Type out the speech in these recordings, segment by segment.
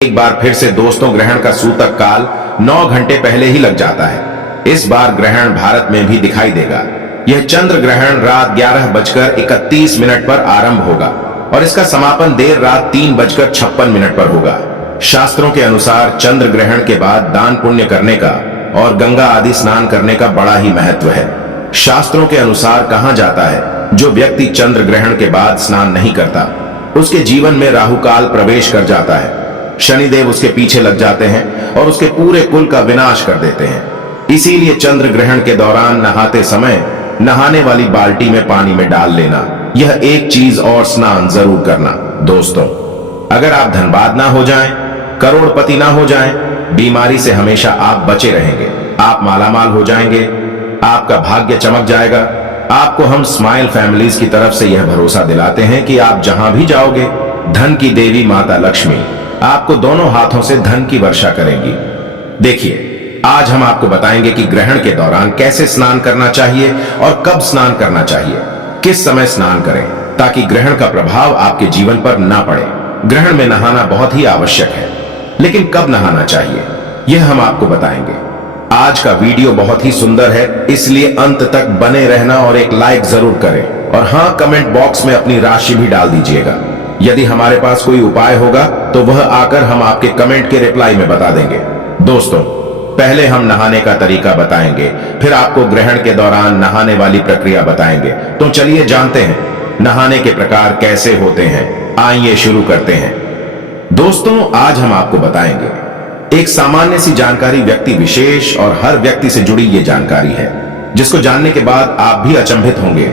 एक बार फिर से दोस्तों ग्रहण का सूतक काल 9 घंटे पहले ही लग जाता है। इस बार ग्रहण भारत में भी दिखाई देगा। यह चंद्र ग्रहण रात 11:31 पर आरंभ होगा और इसका समापन देर रात 3:56 पर होगा। शास्त्रों के अनुसार चंद्र ग्रहण के बाद दान पुण्य करने का और गंगा आदि स्नान करने का बड़ा ही महत्व है। शास्त्रों के अनुसार कहा जाता है, जो व्यक्ति चंद्र ग्रहण के बाद स्नान नहीं करता उसके जीवन में राहु काल प्रवेश कर जाता है। शनिदेव उसके पीछे लग जाते हैं और उसके पूरे कुल का विनाश कर देते हैं। इसीलिए चंद्र ग्रहण के दौरान नहाते समय नहाने वाली बाल्टी में पानी में डाल लेना, यह एक चीज, और स्नान जरूर करना। दोस्तों, अगर आप धनबाद ना हो जाएं, करोड़पति ना हो जाएं, बीमारी से हमेशा आप बचे रहेंगे, आप मालामाल हो जाएंगे, आपका भाग्य चमक जाएगा। आपको हम स्माइल फैमिलीज की तरफ से यह भरोसा दिलाते हैं कि आप जहां भी जाओगे, धन की देवी माता लक्ष्मी आपको दोनों हाथों से धन की वर्षा करेंगी। देखिए, आज हम आपको बताएंगे कि ग्रहण के दौरान कैसे स्नान करना चाहिए और कब स्नान करना चाहिए, किस समय स्नान करें ताकि ग्रहण का प्रभाव आपके जीवन पर ना पड़े। ग्रहण में नहाना बहुत ही आवश्यक है, लेकिन कब नहाना चाहिए यह हम आपको बताएंगे। आज का वीडियो बहुत ही सुंदर है, इसलिए अंत तक बने रहना और एक लाइक जरूर करें और हाँ, कमेंट बॉक्स में अपनी राशि भी डाल दीजिएगा। यदि हमारे पास कोई उपाय होगा तो वह आकर हम आपके कमेंट के रिप्लाई में बता देंगे। दोस्तों, पहले हम नहाने का तरीका बताएंगे, फिर आपको ग्रहण के दौरान नहाने वाली प्रक्रिया बताएंगे। तो चलिए जानते हैं नहाने के प्रकार कैसे होते हैं। आइए शुरू करते हैं। दोस्तों, आज हम आपको बताएंगे एक सामान्य सी जानकारी, व्यक्ति विशेष और हर व्यक्ति से जुड़ी ये जानकारी है, जिसको जानने के बाद आप भी अचंभित होंगे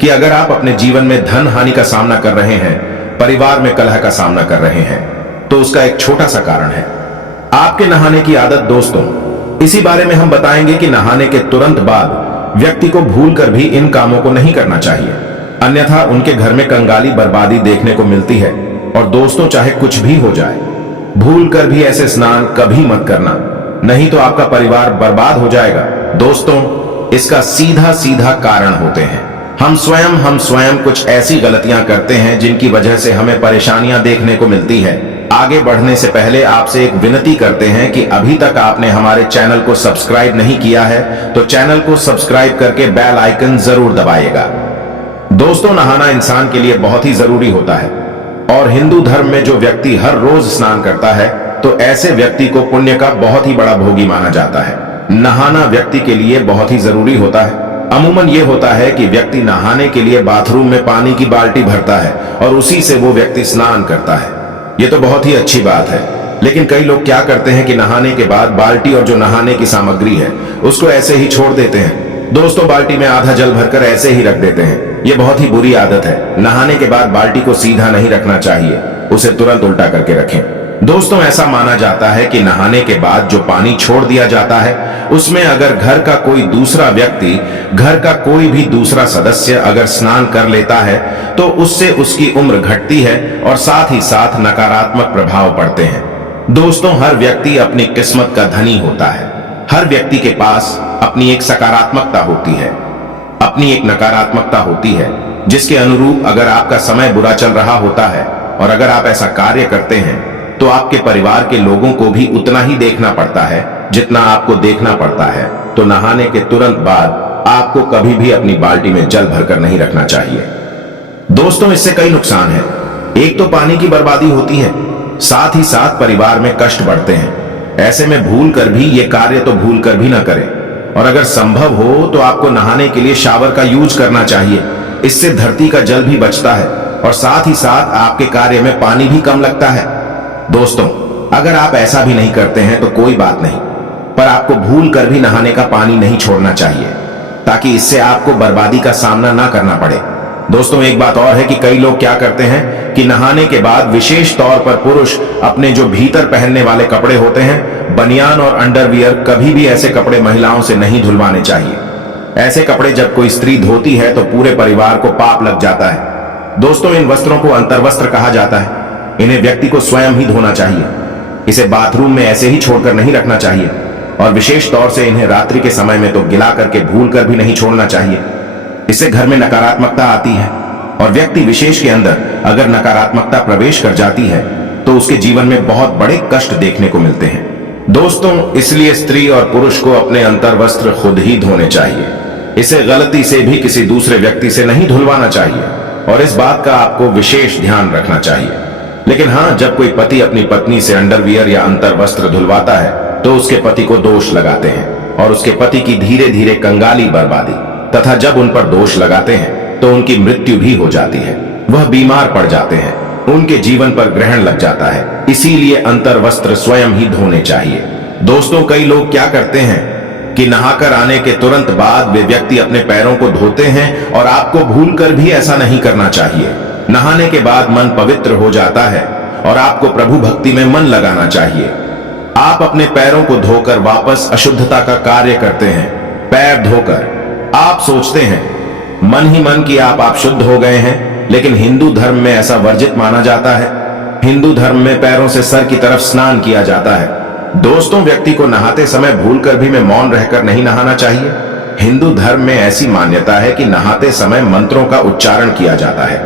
कि अगर आप अपने जीवन में धन हानि का सामना कर रहे हैं, परिवार में कलह का सामना कर रहे हैं, तो उसका एक छोटा सा कारण है आपके नहाने की आदत। दोस्तों, इसी बारे में हम बताएंगे कि नहाने के तुरंत बाद व्यक्ति को भूलकर भी इन कामों को नहीं करना चाहिए, अन्यथा उनके घर में कंगाली बर्बादी देखने को मिलती है। और दोस्तों, चाहे कुछ भी हो जाए, भूलकर भी ऐसे स्नान कभी मत करना, नहीं तो आपका परिवार बर्बाद हो जाएगा। दोस्तों, इसका सीधा सीधा कारण होते हैं हम स्वयं कुछ ऐसी गलतियां करते हैं जिनकी वजह से हमें परेशानियां देखने को मिलती है। आगे बढ़ने से पहले आपसे एक विनती करते हैं कि अभी तक आपने हमारे चैनल को सब्सक्राइब नहीं किया है तो चैनल को सब्सक्राइब करके बेल आइकन जरूर दबाइएगा। दोस्तों, नहाना इंसान के लिए बहुत ही जरूरी होता है और हिंदू धर्म में जो व्यक्ति हर रोज स्नान करता है तो ऐसे व्यक्ति को पुण्य का बहुत ही बड़ा भोगी माना जाता है। नहाना व्यक्ति के लिए बहुत ही जरूरी होता है। अमूमन ये होता है कि व्यक्ति नहाने के लिए बाथरूम में पानी की बाल्टी भरता है और उसी से वो व्यक्ति स्नान करता है। ये तो बहुत ही अच्छी बात है, लेकिन कई लोग क्या करते हैं कि नहाने के बाद बाल्टी और जो नहाने की सामग्री है उसको ऐसे ही छोड़ देते हैं। दोस्तों, बाल्टी में आधा जल भरकर ऐसे ही रख देते हैं। ये बहुत ही बुरी आदत है। नहाने के बाद बाल्टी को सीधा नहीं रखना चाहिए, उसे तुरंत उल्टा करके रखें। दोस्तों, ऐसा माना जाता है कि नहाने के बाद जो पानी छोड़ दिया जाता है उसमें अगर घर का कोई दूसरा व्यक्ति, घर का कोई भी दूसरा सदस्य अगर स्नान कर लेता है तो उससे उसकी उम्र घटती है और साथ ही साथ नकारात्मक प्रभाव पड़ते हैं। दोस्तों, हर व्यक्ति अपनी किस्मत का धनी होता है। हर व्यक्ति के पास अपनी एक सकारात्मकता होती है, अपनी एक नकारात्मकता होती है, जिसके अनुरूप अगर आपका समय बुरा चल रहा होता है और अगर आप ऐसा कार्य करते हैं तो आपके परिवार के लोगों को भी उतना ही देखना पड़ता है जितना आपको देखना पड़ता है। तो नहाने के तुरंत बाद आपको कभी भी अपनी बाल्टी में जल भरकर नहीं रखना चाहिए। दोस्तों, इससे कई नुकसान हैं। एक तो पानी की बर्बादी होती है, साथ ही साथ परिवार में कष्ट बढ़ते हैं। ऐसे में भूल कर भी ये कार्य तो भूल कर भी ना करें और अगर संभव हो तो आपको नहाने के लिए शावर का यूज करना चाहिए। इससे धरती का जल भी बचता है और साथ ही साथ आपके कार्य में पानी भी कम लगता है। दोस्तों, अगर आप ऐसा भी नहीं करते हैं तो कोई बात नहीं, पर आपको भूल कर भी नहाने का पानी नहीं छोड़ना चाहिए ताकि इससे आपको बर्बादी का सामना ना करना पड़े। दोस्तों, एक बात और है कि कई लोग क्या करते हैं कि नहाने के बाद विशेष तौर पर पुरुष अपने जो भीतर पहनने वाले कपड़े होते हैं, बनियान और अंडरवियर, कभी भी ऐसे कपड़े महिलाओं से नहीं धुलवाने चाहिए। ऐसे कपड़े जब कोई स्त्री धोती है तो पूरे परिवार को पाप लग जाता है। दोस्तों, इन वस्त्रों को अंतर्वस्त्र कहा जाता है। इन्हें व्यक्ति को स्वयं ही धोना चाहिए। इसे बाथरूम में ऐसे ही छोड़कर नहीं रखना चाहिए और विशेष तौर से इन्हें रात्रि के समय में तो गिला करके भूल कर भी नहीं छोड़ना चाहिए। इससे घर में नकारात्मकता आती है और व्यक्ति विशेष के अंदर अगर नकारात्मकता प्रवेश कर जाती है तो उसके जीवन में बहुत बड़े कष्ट देखने को मिलते हैं। दोस्तों, इसलिए स्त्री और पुरुष को अपने अंतर वस्त्र खुद ही धोने चाहिए। इसे गलती से भी किसी दूसरे व्यक्ति से नहीं धुलवाना चाहिए और इस बात का आपको विशेष ध्यान रखना चाहिए। लेकिन हाँ, जब कोई पति अपनी पत्नी से अंडरवियर या अंतर वस्त्र धुलवाता है तो उसके पति को दोष लगाते हैं और उसके पति की धीरे धीरे कंगाली बर्बादी तथा जब उन पर दोष लगाते हैं तो उनकी मृत्यु भी हो जाती है। वह बीमार पड़ जाते हैं, उनके जीवन पर ग्रहण लग जाता है। इसीलिए अंतर वस्त्र स्वयं ही धोने चाहिए। दोस्तों, कई लोग क्या करते हैं कि नहाकर आने के तुरंत बाद वे व्यक्ति अपने पैरों को धोते हैं और आपको भूलकर भी ऐसा नहीं करना चाहिए। नहाने के बाद मन पवित्र हो जाता है और आपको प्रभु भक्ति में मन लगाना चाहिए। आप अपने पैरों को धोकर वापस अशुद्धता का कार्य करते हैं। पैर धोकर आप सोचते हैं मन ही मन कि आप शुद्ध हो गए हैं, लेकिन हिंदू धर्म में ऐसा वर्जित माना जाता है। हिंदू धर्म में पैरों से सर की तरफ स्नान किया जाता है। दोस्तों, व्यक्ति को नहाते समय भूलकर भी में मौन रहकर नहीं नहाना चाहिए। हिंदू धर्म में ऐसी मान्यता है कि नहाते समय मंत्रों का उच्चारण किया जाता है,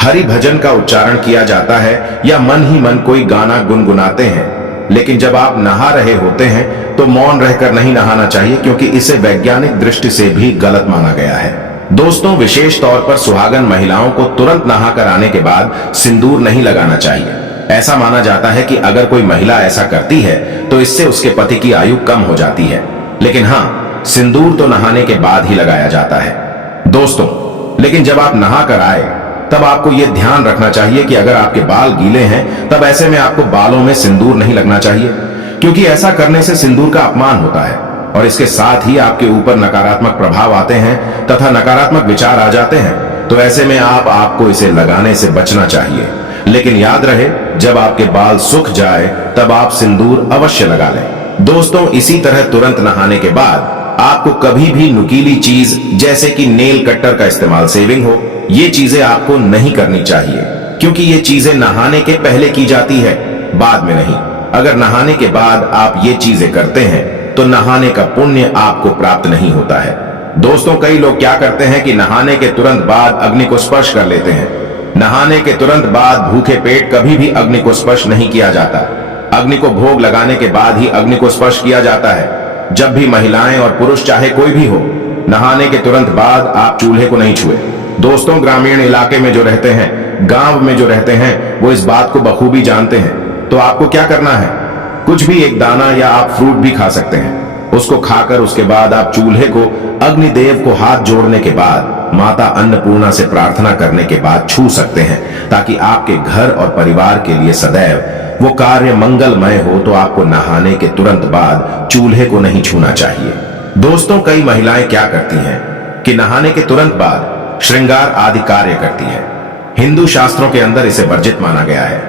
हरि भजन का उच्चारण किया जाता है या मन ही मन कोई गाना गुनगुनाते हैं। लेकिन जब आप नहा रहे होते हैं तो मौन रहकर नहीं नहाना चाहिए, क्योंकि इसे वैज्ञानिक दृष्टि से भी गलत माना गया है। दोस्तों, विशेष तौर पर सुहागन महिलाओं को तुरंत नहाकर आने के बाद सिंदूर नहीं लगाना चाहिए। ऐसा माना जाता है कि अगर कोई महिला ऐसा करती है तो इससे उसके पति की आयु कम हो जाती है। लेकिन हाँ, सिंदूर तो नहाने के बाद ही लगाया जाता है। दोस्तों, लेकिन जब आप नहा कर आए तब आपको यह ध्यान रखना चाहिए कि अगर आपके बाल गीले हैं तब ऐसे में आपको बालों में सिंदूर नहीं लगना चाहिए, क्योंकि ऐसा करने से सिंदूर का अपमान होता है और इसके साथ ही आपके ऊपर नकारात्मक प्रभाव आते हैं तथा नकारात्मक विचार आ जाते हैं। तो ऐसे में आपको इसे लगाने से बचना चाहिए। लेकिन याद रहे, जब आपके बाल सूख जाए तब आप सिंदूर अवश्य लगा लें। दोस्तों, इसी तरह तुरंत नहाने के बाद आपको कभी भी नुकीली चीज जैसे कि नेल कटर का इस्तेमाल, सेविंग हो, ये चीजें आपको नहीं करनी चाहिए, क्योंकि ये चीजें नहाने के पहले की जाती है, बाद में नहीं। अगर नहाने के बाद आप ये चीजें करते हैं तो नहाने का पुण्य आपको प्राप्त नहीं होता है। दोस्तों, कई लोग क्या करते हैं कि नहाने के तुरंत बाद अग्नि को स्पर्श कर लेते हैं। नहाने के तुरंत बाद भूखे पेट कभी भी अग्नि को स्पर्श नहीं किया जाता। अग्नि को भोग लगाने के बाद ही अग्नि को स्पर्श किया जाता है। जब भी महिलाएं और पुरुष चाहे कोई भी हो, नहाने के तुरंत बाद आप चूल्हे को नहीं छुए। दोस्तों, ग्रामीण इलाके में जो रहते हैं, गांव में जो रहते हैं, वो इस बात को बखूबी जानते हैं। तो आपको क्या करना है, कुछ भी एक दाना या आप फ्रूट भी खा सकते हैं। उसको खाकर उसके बाद आप चूल्हे को अग्निदेव को हाथ जोड़ने के बाद माता अन्नपूर्णा से प्रार्थना करने के बाद छू सकते हैं, ताकि आपके घर और परिवार के लिए सदैव वो कार्य मंगलमय हो। तो आपको नहाने के तुरंत बाद चूल्हे को नहीं छूना चाहिए। दोस्तों, कई महिलाएं क्या करती हैं कि नहाने के तुरंत बाद श्रृंगार आदि कार्य करती है। हिंदू शास्त्रों के अंदर इसे वर्जित माना गया है।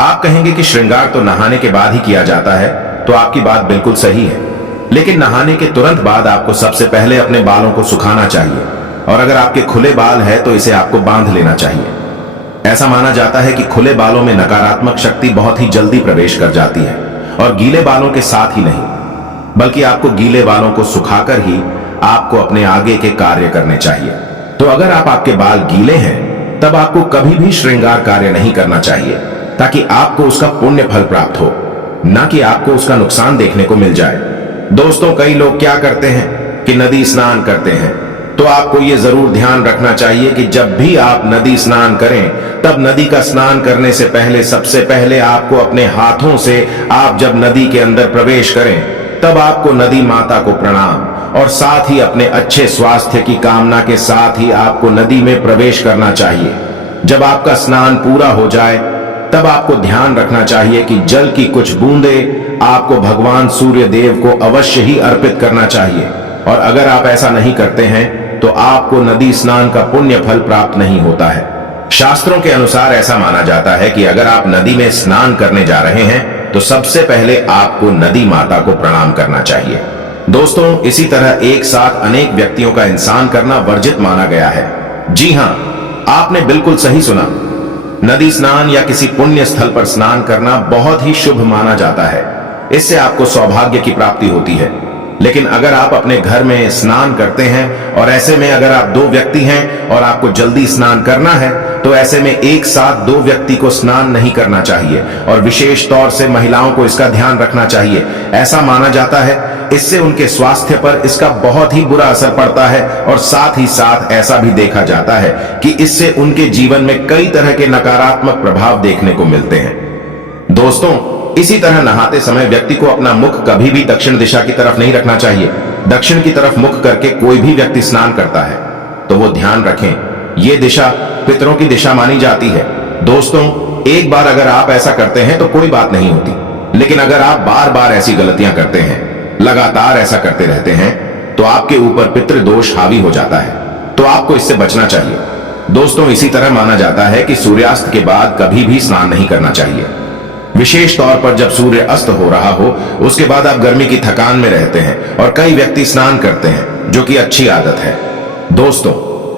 आप कहेंगे कि श्रृंगार तो नहाने के बाद ही किया जाता है, तो आपकी बात बिल्कुल सही है। लेकिन नहाने के तुरंत बाद आपको सबसे पहले अपने बालों को सुखाना चाहिए, और अगर आपके खुले बाल है तो इसे आपको बांध लेना चाहिए। ऐसा माना जाता है कि खुले बालों में नकारात्मक शक्ति बहुत ही जल्दी प्रवेश कर जाती है, और गीले बालों के साथ ही नहीं, बल्कि आपको गीले बालों को सुखाकर ही आपको अपने आगे के कार्य करने चाहिए। तो अगर आपके बाल गीले हैं तब आपको कभी भी श्रृंगार कार्य नहीं करना चाहिए, ताकि आपको उसका पुण्य फल प्राप्त हो, ना कि आपको उसका नुकसान देखने को मिल जाए। दोस्तों, कई लोग क्या करते हैं कि नदी स्नान करते हैं, तो आपको यह जरूर ध्यान रखना चाहिए कि जब भी आप नदी स्नान करें तब नदी का स्नान करने से पहले सबसे पहले आपको अपने हाथों से, आप जब नदी के अंदर प्रवेश करें तब आपको नदी माता को प्रणाम, और साथ ही अपने अच्छे स्वास्थ्य की कामना के साथ ही आपको नदी में प्रवेश करना चाहिए। जब आपका स्नान पूरा हो जाए तब आपको ध्यान रखना चाहिए कि जल की कुछ बूंदें आपको भगवान सूर्य देव को अवश्य ही अर्पित करना चाहिए, और अगर आप ऐसा नहीं करते हैं तो आपको नदी स्नान का पुण्य फल प्राप्त नहीं होता है। शास्त्रों के अनुसार ऐसा माना जाता है कि अगर आप नदी में स्नान करने जा रहे हैं तो सबसे पहले आपको नदी माता को प्रणाम करना चाहिए। दोस्तों, इसी तरह एक साथ अनेक व्यक्तियों का इंसान करना वर्जित माना गया है। जी हां, आपने बिल्कुल सही सुना। नदी स्नान या किसी पुण्य स्थल पर स्नान करना बहुत ही शुभ माना जाता है। इससे आपको सौभाग्य की प्राप्ति होती है। लेकिन अगर आप अपने घर में स्नान करते हैं और ऐसे में अगर आप 2 व्यक्ति हैं और आपको जल्दी स्नान करना है, तो ऐसे में एक साथ 2 व्यक्ति को स्नान नहीं करना चाहिए और विशेष तौर से महिलाओं को इसका ध्यान रखना चाहिए। ऐसा माना जाता है इससे उनके स्वास्थ्य पर इसका बहुत ही बुरा असर पड़ता है और साथ ही साथ ऐसा भी देखा जाता है कि इससे उनके जीवन में कई तरह के नकारात्मक प्रभाव देखने को मिलते हैं। दोस्तों, इसी तरह नहाते समय व्यक्ति को अपना मुख कभी भी दक्षिण दिशा की तरफ नहीं रखना चाहिए। दक्षिण की तरफ मुख करके कोई भी व्यक्ति स्नान करता है तो वो ध्यान रखें, ये दिशा पितरों की दिशा मानी जाती है। दोस्तों, एक बार अगर आप ऐसा करते हैं तो कोई बात नहीं होती, लेकिन अगर आप बार बार ऐसी गलतियां करते हैं, लगातार ऐसा करते रहते हैं, तो आपके ऊपर पितृदोष हावी हो जाता है, तो आपको इससे बचना चाहिए। दोस्तों, इसी तरह माना जाता है कि सूर्यास्त के बाद कभी भी स्नान नहीं करना चाहिए, विशेष तौर पर जब सूर्य अस्त हो रहा हो। उसके बाद आप गर्मी की थकान में रहते हैं और कई व्यक्ति स्नान करते हैं, जो कि अच्छी आदत है दोस्तों,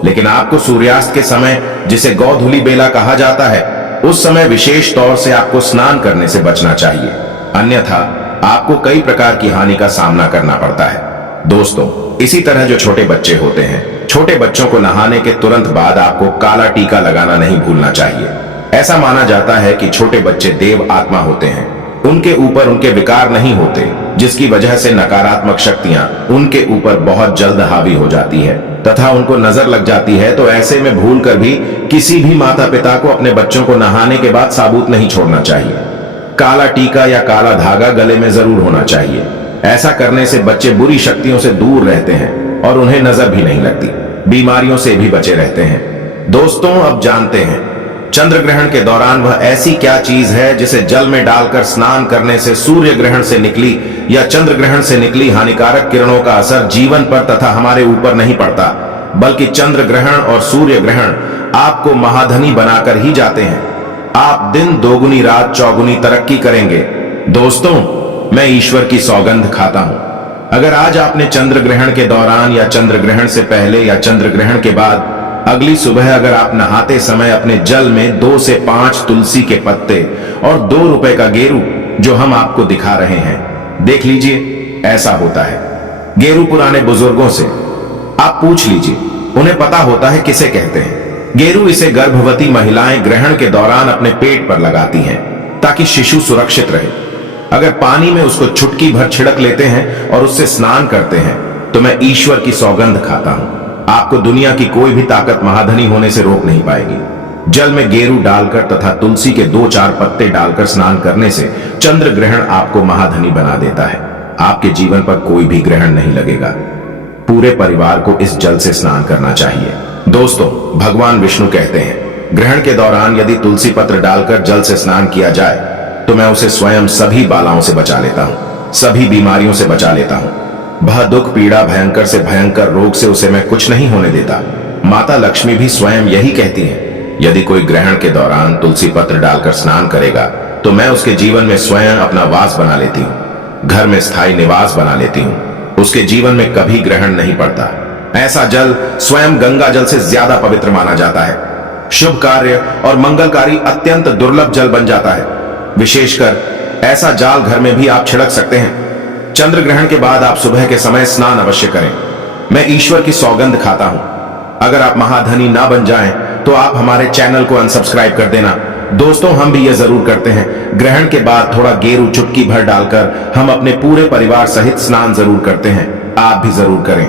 लेकिन आपको सूर्यास्त के समय, जिसे गौधुली बेला कहा जाता है, उस समय विशेष तौर से आपको स्नान करने से बचना चाहिए, अन्यथा आपको कई प्रकार की हानि का सामना करना पड़ता है। दोस्तों, इसी तरह जो छोटे बच्चे होते हैं, छोटे बच्चों को नहाने के तुरंत बाद आपको काला टीका लगाना नहीं भूलना चाहिए। ऐसा माना जाता है कि छोटे बच्चे देव आत्मा होते हैं, उनके ऊपर उनके विकार नहीं होते, जिसकी वजह से नकारात्मक शक्तियां उनके ऊपर बहुत जल्द हावी हो जाती है तथा उनको नजर लग जाती है। तो ऐसे में भूल कर भी किसी भी माता पिता को अपने बच्चों को नहाने के बाद साबुत नहीं छोड़ना चाहिए। काला टीका या काला धागा गले में जरूर होना चाहिए। ऐसा करने से बच्चे बुरी शक्तियों से दूर रहते हैं और उन्हें नजर भी नहीं लगती, बीमारियों से भी बचे रहते हैं। दोस्तों, अब जानते हैं चंद्र ग्रहण के दौरान वह ऐसी क्या चीज है जिसे जल में डालकर स्नान करने से सूर्य ग्रहण से निकली या चंद्र ग्रहण से निकली हानिकारक किरणों का असर जीवन पर तथा हमारे ऊपर नहीं पड़ता, बल्कि चंद्र ग्रहण और सूर्य ग्रहण आपको महाधनी बनाकर ही जाते हैं। आप दिन दोगुनी रात चौगुनी तरक्की करेंगे। दोस्तों, मैं ईश्वर की सौगंध खाता हूं, अगर आज आपने चंद्र ग्रहण के दौरान या चंद्र ग्रहण से पहले या चंद्र ग्रहण के बाद अगली सुबह अगर आप नहाते समय अपने जल में 2 से 5 तुलसी के पत्ते और 2 रुपए का गेरू, जो हम आपको दिखा रहे हैं, देख लीजिए ऐसा होता है। गेरू पुराने बुजुर्गों से आप पूछ लीजिए, उन्हें पता होता है किसे कहते हैं। गेरू इसे गर्भवती महिलाएं ग्रहण के दौरान अपने पेट पर लगाती हैं ताकि शिशु सुरक्षित रहे। अगर पानी में उसको चुटकी भर छिड़क लेते हैं और उससे स्नान करते हैं तो मैं ईश्वर की सौगंध खाता हूं, आपको दुनिया की कोई भी ताकत महाधनी होने से रोक नहीं पाएगी। जल में गेरू डालकर तथा तुलसी के 2-4 पत्ते डालकर स्नान करने से चंद्र ग्रहण आपको महाधनी बना देता है। आपके जीवन पर कोई भी ग्रहण नहीं लगेगा। पूरे परिवार को इस जल से स्नान करना चाहिए। दोस्तों, भगवान विष्णु कहते हैं, ग्रहण के दौरान यदि तुलसी पत्र डालकर जल से स्नान किया जाए तो मैं उसे स्वयं सभी बालाओं से बचा लेता हूं, सभी बीमारियों से बचा लेता हूं। वह दुख पीड़ा भयंकर से भयंकर रोग से उसे मैं कुछ नहीं होने देता। माता लक्ष्मी भी स्वयं यही कहती हैं, यदि कोई ग्रहण के दौरान तुलसी पत्र डालकर स्नान करेगा तो मैं उसके जीवन में स्वयं अपना वास बना लेती हूँ, घर में स्थायी निवास बना लेती हूँ, उसके जीवन में कभी ग्रहण नहीं पड़ता। ऐसा जल स्वयं गंगा जल से ज्यादा पवित्र माना जाता है। शुभ कार्य और मंगलकारी अत्यंत दुर्लभ जल बन जाता है। विशेषकर ऐसा जाल घर में भी आप छिड़क सकते हैं। चंद्र ग्रहण के बाद आप सुबह के समय स्नान अवश्य करें। मैं ईश्वर की सौगंध खाता हूं। अगर आप महाधनी ना बन जाएं तो आप हमारे चैनल को अनसब्सक्राइब कर देना। दोस्तों, हम भी ये जरूर करते हैं, ग्रहण के बाद थोड़ा गेरू चुटकी भर डालकर हम अपने पूरे परिवार सहित स्नान जरूर करते हैं। आप भी जरूर करें।